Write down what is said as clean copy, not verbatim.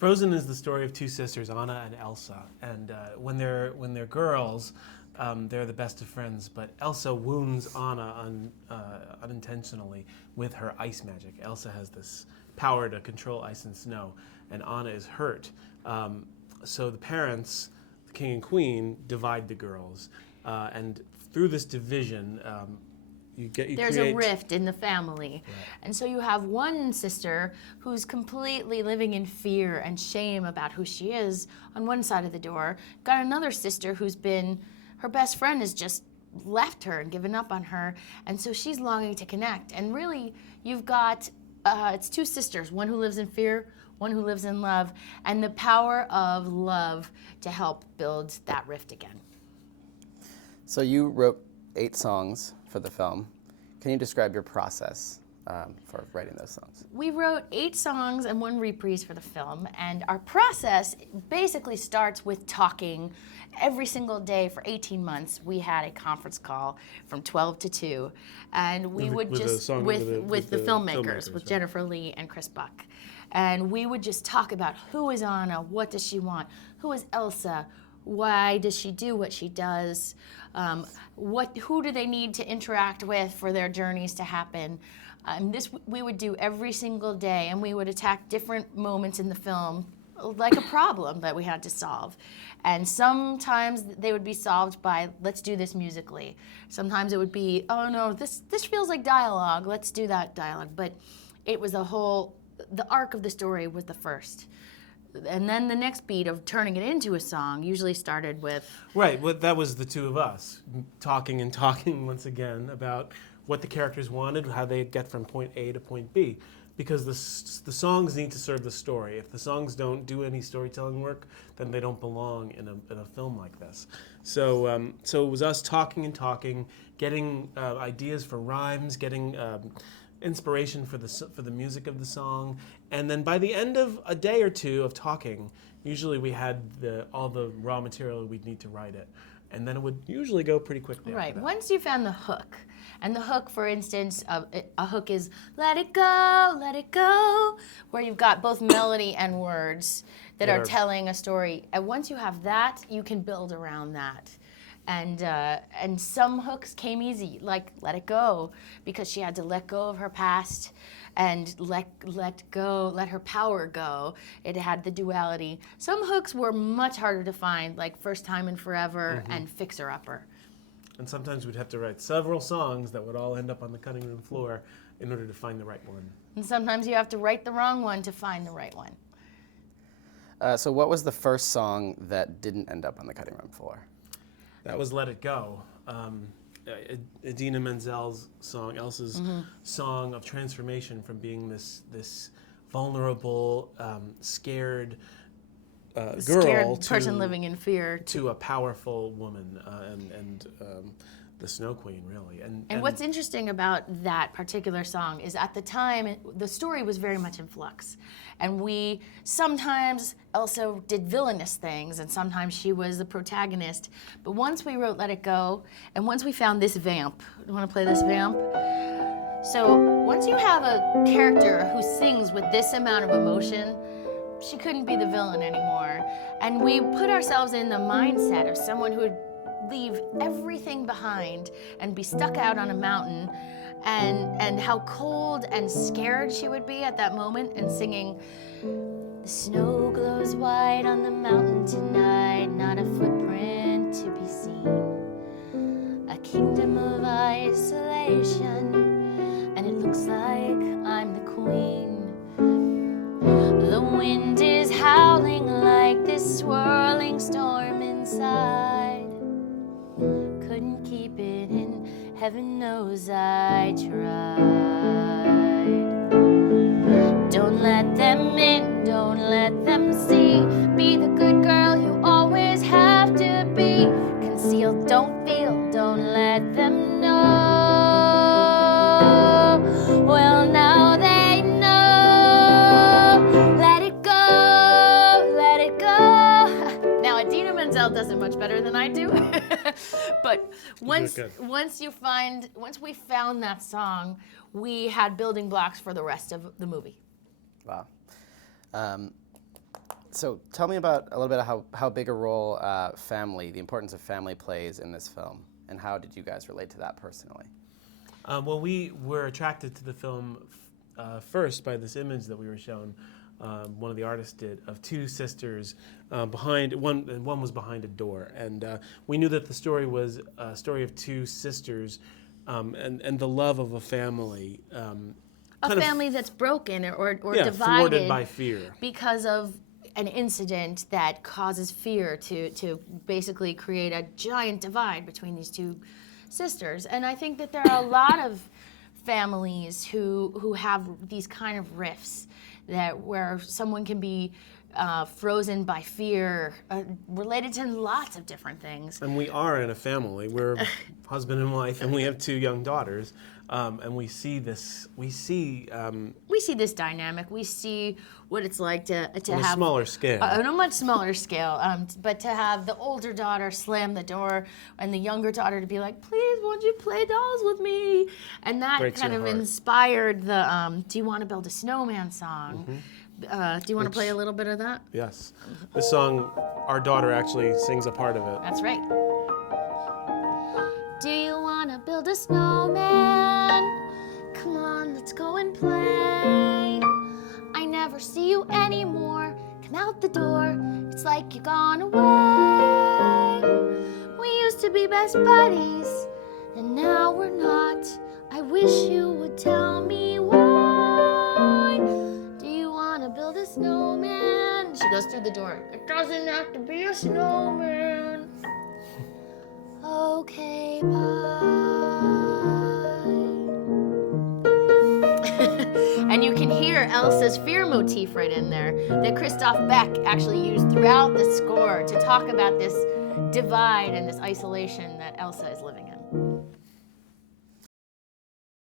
Frozen is the story of two sisters, Anna and Elsa, and when they're girls, they're the best of friends. But Elsa wounds Anna unintentionally with her ice magic. Elsa has this power to control ice and snow, and Anna is hurt. So the parents, the king and queen, divide the girls, and through this division. There's a rift in the family. Right. And so you have one sister who's completely living in fear and shame about who she is on one side of the door. Got another sister her best friend has just left her and given up on her. And so she's longing to connect. And really, you've got, it's two sisters, one who lives in fear, one who lives in love, and the power of love to help build that rift again. So you wrote 8 songs for the film. Can you describe your process for writing those songs? We wrote 8 songs and 1 reprise for the film, and our process basically starts with talking every single day for 18 months. We had a conference call from 12 to 2, and we would just with the filmmakers, with Jennifer Lee and Chris Buck. And we would just talk about who is Anna, what does she want, who is Elsa, why does she do what she does, who do they need to interact with for their journeys to happen. This we would do every single day, and we would attack different moments in the film like a problem that we had to solve. And sometimes they would be solved by, let's do this musically. Sometimes it would be, oh no, this feels like dialogue, let's do that dialogue. But it was the arc of the story was the first. And then the next beat of turning it into a song usually started with... Right, well, that was the two of us, talking and talking once again about what the characters wanted, how they'd get from point A to point B. Because the songs need to serve the story. If the songs don't do any storytelling work, then they don't belong in a film like this. So it was us talking and talking, getting ideas for rhymes, getting... inspiration for the music of the song, and then by the end of a day or two of talking, usually we had all the raw material we'd need to write it, and then it would usually go pretty quickly. Right. Once you found the hook, and the hook, for instance, a hook is let it go, where you've got both melody and words that are telling a story. And once you have that, you can build around that. And some hooks came easy, like Let It Go, because she had to let go of her past and let her power go. It had the duality. Some hooks were much harder to find, like First Time in Forever and Fixer Upper. And sometimes we'd have to write several songs that would all end up on the cutting room floor in order to find the right one. And sometimes you have to write the wrong one to find the right one. So what was the first song that didn't end up on the cutting room floor? That was Let It Go. Idina Menzel's song, Elsa's song of transformation from being this vulnerable, scared girl person living in fear to a powerful woman, and the Snow Queen, really. And what's interesting about that particular song is at the time, the story was very much in flux. And we sometimes also did villainous things, and sometimes she was the protagonist. But once we wrote Let It Go, and once we found this vamp, you want to play this vamp? So once you have a character who sings with this amount of emotion, she couldn't be the villain anymore. And we put ourselves in the mindset of someone who would leave everything behind and be stuck out on a mountain, and how cold and scared she would be at that moment, and singing, "The snow glows white on the mountain tonight, not a footprint to be seen. A kingdom of isolation, and it looks like I'm the queen. The wind is howling like this swirling storm inside. Couldn't keep it in, heaven knows I tried. Don't let them in, don't let them see. Be the good girl you always have to be. Conceal, don't feel, don't let them know. Well, now they know. Let it go, let it go." Now, Idina Menzel does it much better than I do. But once we found that song, we had building blocks for the rest of the movie. Wow. So tell me about a little bit of how big a role family, the importance of family plays in this film, and how did you guys relate to that personally? Well, we were attracted to the film first by this image that we were shown. One of the artists did of two sisters behind one, and one was behind a door, and we knew that the story was a story of two sisters and the love of a family. A family that's broken or divided thwarted by fear because of an incident that causes fear to basically create a giant divide between these two sisters. And I think that there are a lot of families who have these kind of rifts where someone can be frozen by fear, related to lots of different things. And we are in a family. We're husband and wife, and we have two young daughters. And we see this. We see This dynamic. We see what it's like to on have a smaller scale. on a much smaller scale. But to have the older daughter slam the door and the younger daughter to be like, "Please, won't you play dolls with me?" And that Breaks kind your of heart. inspired the "Do you want to build a snowman" song. Mm-hmm. Do you want to play a little bit of that? Yes, this song, our daughter actually sings a part of it. That's right. Do you want to build a snowman? Come on, let's go and play. I never see you anymore. Come out the door. It's like you're gone away. We used to be best buddies, and now we're not. I wish you would tell me why. Do you want to build a snowman? She goes through the door. It doesn't have to be a snowman. Okay, bye. And you can hear Elsa's fear motif right in there that Christoph Beck actually used throughout the score to talk about this divide and this isolation that Elsa is living in.